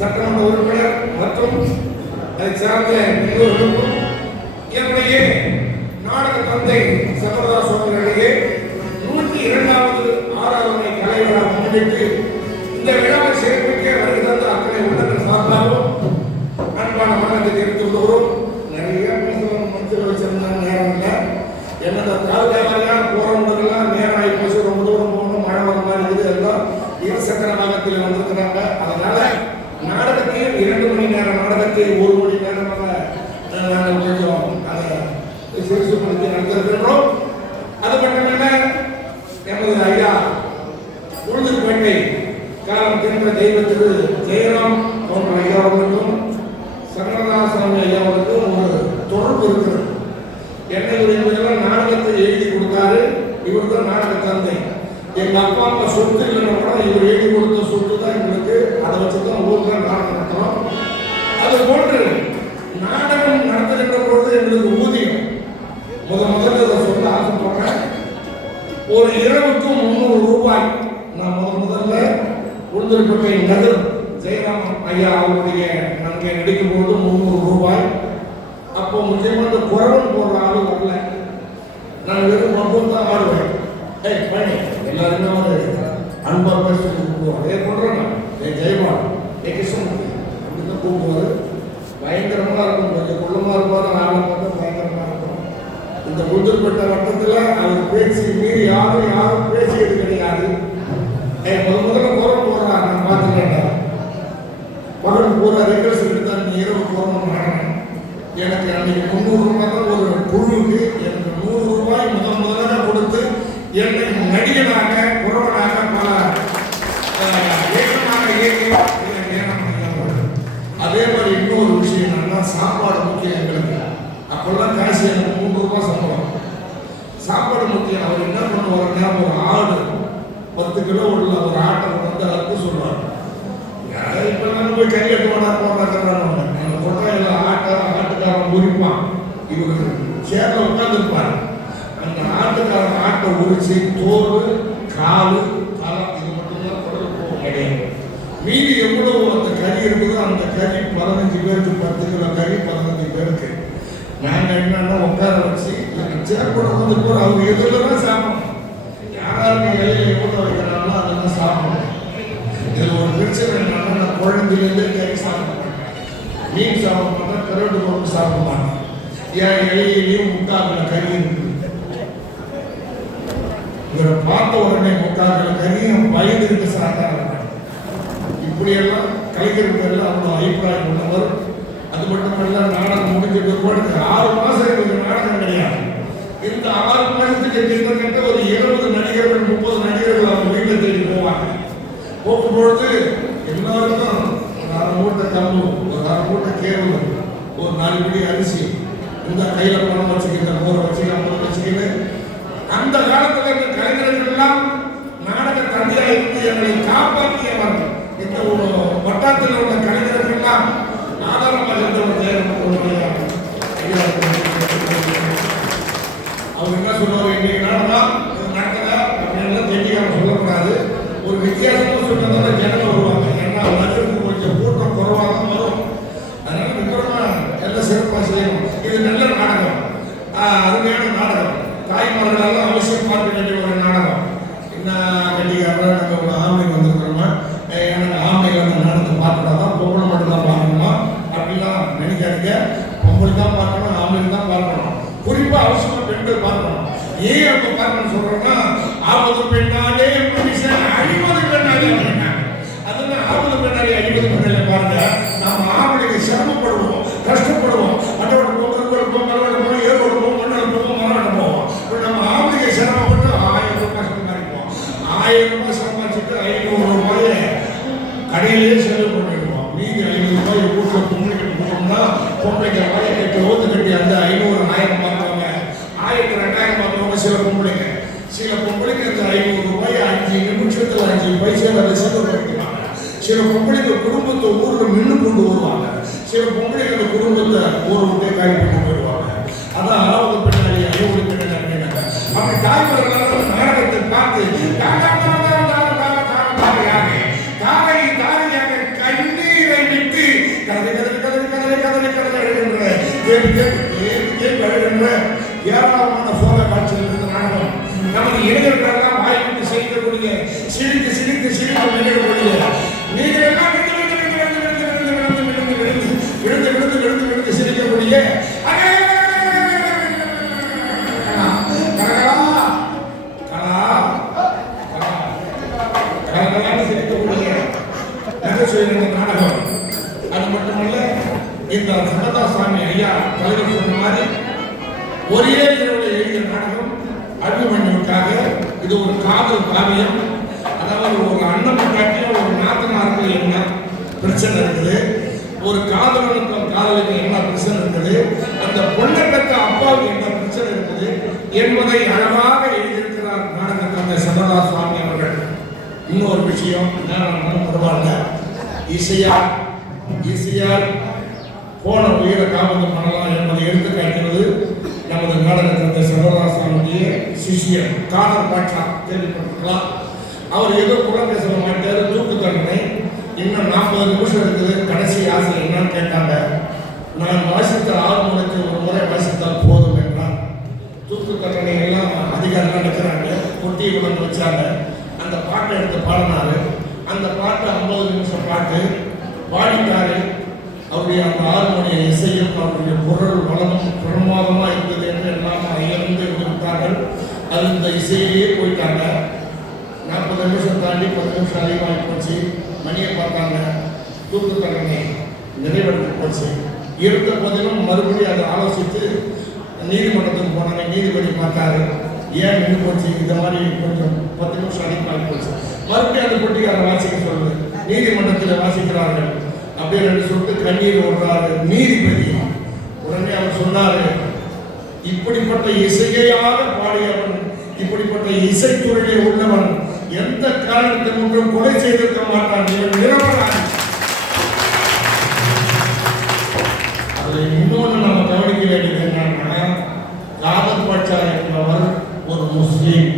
சட்டமன்ற உறுப்பினர் மற்றும் அதை சார்ந்த பெற்றோர்களுக்கும் என்னுடைய நாடக தந்தை சகோதரதாஸ் அவர்களிடையே 102வது ஆராதனை கலை விழா முன்னிட்டு இந்த விழாவை சிறப்பிக்க வருகை தந்த அத்தனை உள்ளங்கள் சார்பாகவும் அன்பான வணக்கத்தை தெரிவித்துக் கொள்கிறோம். நிறைய பேசுகிறோம், மனசில் வச்சிருந்தாங்க, நேரம் இல்லை. என்னோட காலகாலம் போறவங்களுக்கெல்லாம் நேரம் ஆகி போச்சு, ரொம்ப தூரம் போகணும், மழை வர மாதிரி இருக்குது, எல்லாம் இருசக்கர வாகனத்தில் வந்திருக்கிறாங்க. அதனால நாடகத்தையும் 2 மணி நேரம் நாடகத்தை 1 மணி நேரமாக நாங்கள் கொஞ்சம் அதை சிறுசுப்படுத்தி நடத்திருக்கிறோம். அது மட்டுமல்ல, எனது ஐயா உளுந்தூர்பேட்டை காலம் சென்ற தெய்வ திரு ஜெயராம் போன்ற ஐயாவர்களுக்கும் சங்கரதாசன் ஐயாவர்களுக்கும் ஒரு தொடர்பு இருக்கிறது. என்னையுடைய நாடகத்தை எழுதி கொடுத்தாரு. இவர் தான் நாடக தந்தை. எங்க அப்பா அம்மா சொத்து இல்லைன்னா கூட இவர் எழுதி கொடுத்த சொத்து தான் எங்களுக்கு. அதை வச்சுதான் ஊருக்கு நாடகம் நடத்துறோம். அது போன்று நாடகம் நடத்துகின்ற பொழுது எங்களுக்கு ஊதியம் முதல்ல இதை சொல்ல ஆசைப்படுறேன். ஒரு இரவுக்கு 300 ரூபாய். நான் முதல்ல உளுந்தூர்பேட்டை நகர் ஜெயராம் ஐயா அவருடைய நாங்கள் நடிக்கும் போது 300 ரூபாய். அப்போ முக்கியமாக குரவன் போடுற ஆளு வரல. நான் வெறும் மட்டும் தான் ஆடுவேன். பண்ணி எல்லாருமே ஒரு அன்பா பேசி கூப்பிடுவோம். அதே போடுறேன். ஜெயபால் கிருஷ்ணமூர்த்தி அப்படின்னு கூப்பிடுவாரு. பயங்கரமா இருக்கும், கொஞ்சம் குள்ளமா இருப்பாரு. ஆளை பார்த்தா பயங்கரமா இருக்கும். இந்த உளுந்தூர்பேட்டை வட்டத்தில் அவர் பேசி மீறி யாரும் பேசியது கிடையாது. முதல்ல குரல் போடுறா, நான் பார்த்துட்டேன். பகல் பூரா ரெக்கர்ஸ் எடுத்து இரவு போறோம். எனக்கு அன்னைக்கு 300 ரூபாய் தான் ஒரு குழுவுக்கு. எனக்கு 100 ரூபாய் முதலாக கொடுத்து என்னை நடிகனாக குறவனாக பல இயக்கமாக இயக்கி. அதே மாதிரி இன்னொரு விஷயம் என்னன்னா, சாப்பாடு முக்கியம் எங்களுக்கு. அப்பெல்லாம் காசு எனக்கு 300 ரூபாய் சம்பளம். சாப்பாடு முக்கியம். அவர் என்ன பண்ணுவாருன்னா, ஒரு ஆடு 10 கிலோ உள்ள ஒரு ஆட்டை வந்து அறுத்து சொல்லுவார். இப்ப நான் போய் கறி எடுத்து போடுறாங்க. கொட்டாயில ஆட்டுக்காரன் உரிப்பான். இவரு சேர்ல உட்கார்ந்துருப்பாரு. அந்த ஆட்டுக்காரன் ஆட்டை உரிச்சு தோல், காலு, தலை இது மட்டும்தான் குடல் போகும் கிடையாது. மீதி எவ்வளவு அந்த கறி இருக்குதோ அந்த கறி 15 பேருக்கு 10 கிலோ கறி 15 பேருக்கு. நாங்க என்னன்னா உட்கார வச்சு சேர் கூட வந்து போற அவங்க எதுலாம் சாப்பிடணும். யாராருக்கு இலையில எவ்வளவு வைக்கிறாங்களோ அதெல்லாம் சாப்பிடணும். இதுல ஒரு பிரச்சனை என்னன்னா, நான் குழந்தையிலேருந்தே கறி சாப்பிட மாட்டேன், மீன் சாப்பிட மாட்டேன், கருவாட்டு குழம்பு சாப்பிட மாட்டேன். என் இலையிலையும் முக்காக்கில் கறி இருக்குது. இவரை பார்த்த உடனே முக்காக்கில் கறியும் வயதுக்கு சாப்பிட்டாங்க. இப்படியெல்லாம் கலைஞர்கள் அவ்வளோ அபிப்பிராயம் உள்ளவர். அது மட்டுமல்ல, நாடகம் முடிஞ்ச பிற்பாடு 6 மாதம் எங்களுக்கு நாடகம் கிடையாது. இந்த 6 மாதத்துக்கு கிட்டத்தட்ட ஒரு 20 நடிகர்கள் 30 நடிகர்கள் அவங்க வீட்டில் தேடி போவாங்க. போகும்பொழுது எல்லாருக்கும் ஒரு 1/2 மூட்டை கம்பு, ஒரு 1/2 மூட்டை கேவலம், ஒரு 4 பிடி அரிசி, இந்த கையில பணம் வச்சுக்கிட்ட 100 வச்சுக்கலாம் 50 வச்சுக்கிட்டு. அந்த காலத்துல இந்த கலைஞர்கள்லாம் நாடக தந்தையா இருந்து எங்களை காப்பாற்றியவர்கள். இந்த ஒரு வட்டாரத்தில் உள்ள கலைஞர்கள்லாம் ஆதாரமாக இருந்தவர்கள். அவங்க என்ன சொல்லுவாங்க, இன்னைக்கு நாடகம் நடக்கல அப்படின்னு தெரிஞ்சுக்காம சொல்லக்கூடாது. ஒரு வித்தியாசமா சொன்னதால ஜனங்கள் வருவாங்க. ஏன்னா வருஷத்துக்கு கொஞ்சம் கூட்டம் குறைவாக தான் வரும். அதனால விக்ரமா எல்லாம் சிறப்பாக செய்யணும். இது நல்ல நாடகம், அருமையான நாடகம். தாய்மார்களால் அவசியம் பார்க்க வேண்டிய ஒரு நாடகம். என்ன கண்டிக்காக நாங்கள் ஆம்பளை வந்திருக்கிறோமா, எனக்கு ஆம்பளை அந்த நாடகத்தை பார்க்கறதா தான் பொம்பளை மட்டும் தான் பார்க்கணுமா அப்படிலாம் நினைக்காதீங்க. பொம்பளை தான் பார்க்கணும், ஆம்பளை தான் பார்க்கணும். குறிப்பா அவசியமா பெண்கள் பார்க்கணும். ஏன் அவங்க பார்க்கணும்னு சொல்றோம்னா, 50 பெண்ணாலே மனுஷன் 50 பெண்ணாலே அப்படின்னா அதெல்லாம் 50 பெண்ணாலே 50 பெண்ணாலே பாருங்க. நம்ம ஆம்பளைக்கு சிரமப்படுவோம், கஷ்டப்படுவோம். மற்றவங்க போக்குவரத்து மரவெடுப்போம், ஏற்படுவோம், மண்ணெடுப்போம், மரவெடுப்போம். நம்ம ஆம்பளைக்கு சிரமப்பட்டு 1000 ரூபாய் சம்பாதிப்போம். 1000 ரூபாய் சம்பாதிச்சுட்டு 500 ரூபாயை கடையிலேயே செலவு பண்ணிடுவோம். மீதி 500 ரூபாய் வீட்டில் பொம்பளைக்கு போட்டோம்னா பொம்பளைக்கு வாயை கட்டி ஓத்து கட்டி அந்த 500 1000 பார்ப்பாங்க. 1000 2000 பார்ப்பாங்க சில பொம்பளைங்க. சில பொம்பளைக்கு அந்த 500 ரூபாய் 5 நிமிஷத்துல 5 பைசா அதை செலவு பண்ணிக்கிறாங்க. சில பொம்பளைக்கு குடும்பத்து கதறி கதறி கதறி கதறி கதறி கதறி எழுகின்ற கேள்வி கேள்வி எழுகின்ற ஏராளமான சோழ காட்சியில் இருந்த நாடகம் நமது இளைஞர்களெல்லாம் வாய்ப்பு செய்யக்கூடிய சிரித்து சிரித்து சிரித்து நிகழக்கூடிய நீங்கள் எல்லாம் விழுந்து விழுந்து விழுந்து விழுந்து சிரிக்கக்கூடிய நாடகம். அது மட்டுமல்ல, இந்த சங்கதாசாமி ஐயா தலைவர் சொன்ன மாதிரி ஒரே இரவில் எழுதிய நாடகம் அபிமன்யுக்காக. இது ஒரு காதல் காவியம். அதாவது ஒரு அண்ணன் காட்டியும் ஒரு நாத்தனாருக்கு என்ன பிரச்சனை இருக்குது, ஒரு காதலனுக்கும் காதலுக்கு என்ன பிரச்சனை இருக்குது, அந்த பொண்ணக்கத்த அப்பாவுக்கு என்ன பிரச்சனை இருக்குது என்பதை அழகாக எழுதியிருக்கிறார் நாடகத்தில் அந்த சங்கதாசாமி அவர்கள். இன்னொரு விஷயம் பரவாயில்ல, இசையால் போன உயிரை காப்பது பண்ணலாம் என்பதை எடுத்து காட்டுவது நமது நாடகத்தில் சங்கராசாமியுடைய சிஷியர் காதர் பாட்சா கேள்விப்பட்டிருக்கலாம். அவர் ஏதோ குலம் பேச மாட்டாரு, தூக்கு தண்டனை இன்னும் 40 நிமிஷம் இருக்குது, கடைசி ஆசை என்னன்னு கேட்டாங்க. நான் வாசித்த 6 முறைக்கு ஒரு முறை வாசித்தால் போதும் என்றார். தூக்கு தண்டனை எல்லாம் அதிகாரிகள் நிற்கிறாங்க, பொட்டியை கொண்டு வச்சாங்க. அந்த பாட்டை எடுத்து பாடினாரு. அந்த பாட்டு 50 நிமிஷம் பாட்டு பாடிட்டாரு. அவருடைய அந்த ஹார்மோனிய இசையும் அவருடைய குரல் வளமும் பிரமாதமாக இருந்தது என்று எல்லாம் ஐயர்ந்து விட்டார்கள். அது இந்த இசையிலேயே போயிட்டாங்க. 40 நிமிஷம் தாண்டி 10 நிமிஷம் அதிகமாகி போச்சு. மணியை பார்த்தாங்க, தூக்கு தண்டனை நிறைவேற்றி போச்சு. இருந்த போதிலும் மறுபடியும் அதை ஆலோசித்து நீதிமன்றத்துக்கு போனாங்க. நீதிபதி பார்த்தாரு, ஏன் நின்று போச்சு, இந்த மாதிரி கொஞ்சம் 10 நிமிஷம் அதிகமாகி போச்சு. மறுபடியும் அந்த பொட்டிக்காரர் வாசிக்க சொல்லுது. நீதிமன்றத்தில் வாசிக்கிறார்கள். அப்படியே 2 சொட்டு கண்ணீர் ஓடுறாரு நீதிபதி. உடனே அவர் சொன்னாரு, இப்படிப்பட்ட இசையாக பாடியவன், இப்படிப்பட்ட இசைத்துறையை உள்ளவன் எந்த காரணத்தை முன்றும் கொலை செய்திருக்க மாட்டான். இவன் நிரபராதி. அதுல இன்னொன்று நம்ம கவனிக்க வேண்டியது என்னன்னா, காதர் பாட்சா என்பவர் ஒரு முஸ்லீம்.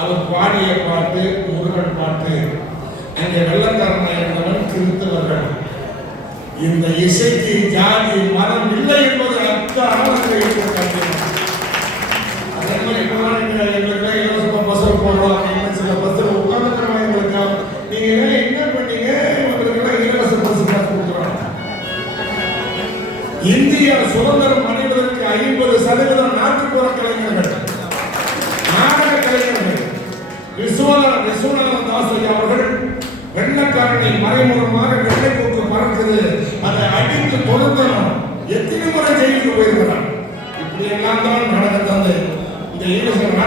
அவர் பாடிய பாட்டு முருகன் பாட்டு. அங்கே வெள்ளக்காரனாக இருந்தவன் கிறிஸ்தவர்கள். இந்த இசைக்கு ஜாதி மதம் இல்லை என்பது அதே மாதிரி எங்களுக்கு இலவச பஸ் போடுறோம் அப்படின்னு சில பஸ்ஸில் உட்காந்துக்கிறோம். எங்களுக்கு நீங்க என்ன பண்ணீங்க, இவங்களுக்கெல்லாம் இலவச பஸ் காசு கொடுக்குறோம். இந்திய சுதந்திரம் அடைவதற்கு 50% நாட்டுப்புற கலைஞர்கள், நாடக கலைஞர்கள். விஸ்வநாதன் தாஸ் அவர்கள் வெள்ளக்காரனை மறைமுகமாக வெள்ளை போக்கு பறக்குது, அதை அடித்து தொடுத்தணும், எத்தனை முறை ஜெயிலுக்கு போயிருக்கிறான். இப்படி எல்லாம் தான் நாடகத்தந்தை இந்த ஈழசர்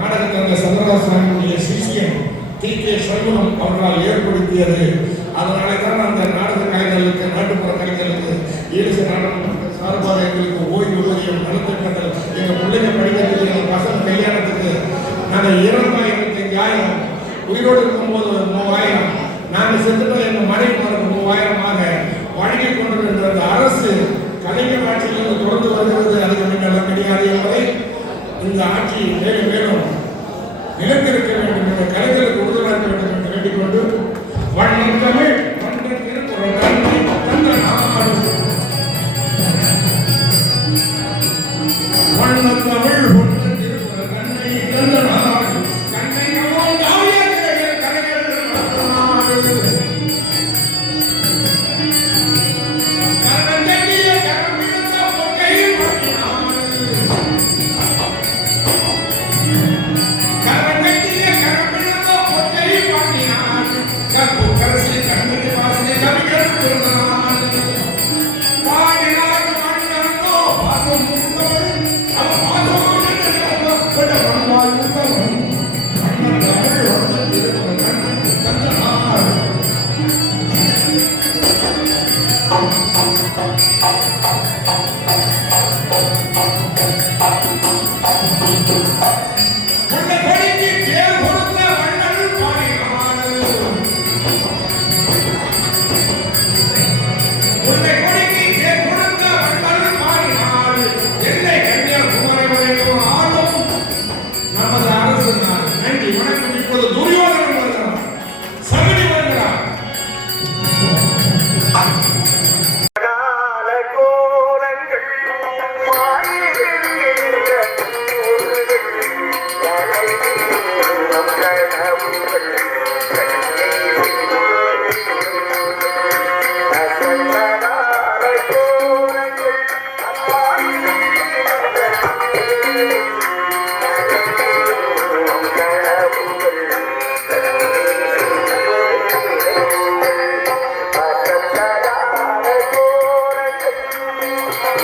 நாடகத்தந்தை சங்கராசாமியுடைய சிஷியன் TK சண்முகம் அவர்களால் ஏற்படுத்தியது. அதனாலே தான் அந்த நாடக கலைஞர்களுக்கு, நாட்டுப்புற கலைஞர்களுக்கு ஈழசர் நாடகம் சார்பாக எங்களுக்கு ஓய்வு ஊதியம் நலத்திட்டங்கள், எங்கள் பிள்ளைங்க படிக்கிறதுக்கு, எங்கள் பசங்க கல்யாணத்துக்கு நாங்கள் 25,000 உயிரோடு இருக்கும்போது 3000, நாங்கள் செத்துட்டோம் எங்கள் மனைவிமாருக்கு 3000 வழங்கி கொண்டிருக்கின்ற அந்த அரசு கலைஞர் ஆட்சியிலிருந்து தொடர்ந்து வருகிறது. அதுக்கு முன்னெல்லாம் கிடையாது என்பதை இந்த ஆட்சி மேலும் மேலும் நிலைத்திருக்க வேண்டும் என்ற கலைஞருக்கு உறுதியாக வேண்டும் என்று வேண்டிக் கொண்டு வண்ணம் தமிழ்